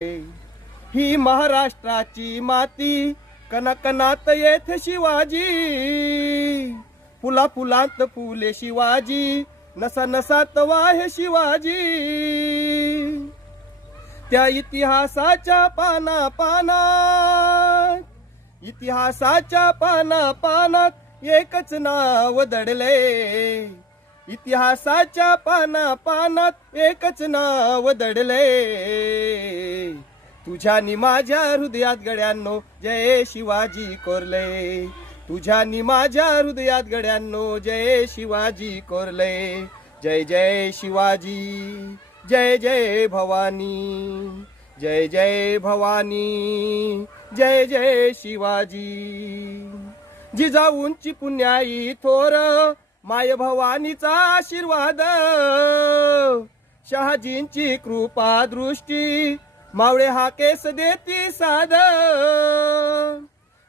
ही महाराष्ट्राची माती, कणाकणात येथे शिवाजी, फुला फुलांत फुले शिवाजी, नसा नसात वाहे शिवाजी. त्या इतिहासाच्या पाना पानात, इतिहासाच्या पाना पानात एकच नाव दडले. इतिहासाच्या पाना पानात एकच नाव दडले. तुझ्यानी माझ्या हृदयात गड्यांनो जय शिवाजी कोरले. तुझ्यानी माझ्या हृदयात गड्यांनो जय शिवाजी कोरले. जय जय शिवाजी, जय जय भवानी, जय जय भवानी, जय जय शिवाजी. जिजाऊंची पुण्याई थोर, माय भवानीचा आशीर्वाद, शहाजींची कृपा दृष्टी, मावळे हा केस देती साध.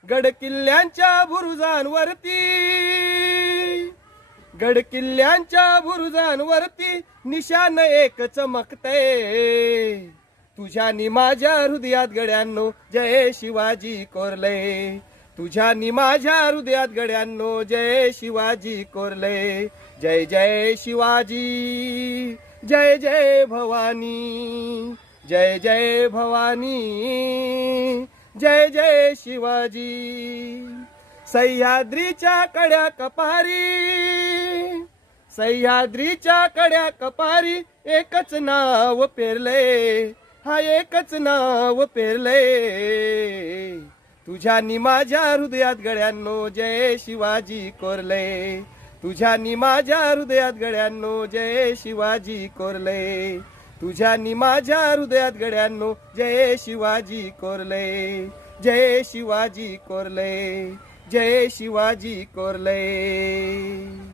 गड किल्ल्यांच्या बुरुजांवरती, गड किल्ल्यांच्या बुरुजांवरती निशान एक चमकते. तुझ्यानी माझ्या हृदयात गड्यांनो जय शिवाजी कोरले. तुझ्यानी माझ्या हृदयात गड्यांनो जय शिवाजी कोरले. जय जय शिवाजी, जय जय भवानी, जय जय भवानी, जय जय शिवाजी. सह्याद्रीच्या कड्या कपारी, सह्याद्रीच्या कड्या कपारी एकच नाव पेरले. हा एकच नाव पेरले. तुझ्यानी माझ्या हृदयात गड्यांनो जय शिवाजी कोरले. तुझ्यानी माझ्या हृदयात गड्यांनो जय शिवाजी कोरले. तुझ्यानी माझ्या हृदयात गड्यांनो जय शिवाजी कोरले. जय शिवाजी कोरले, जय शिवाजी कोरले.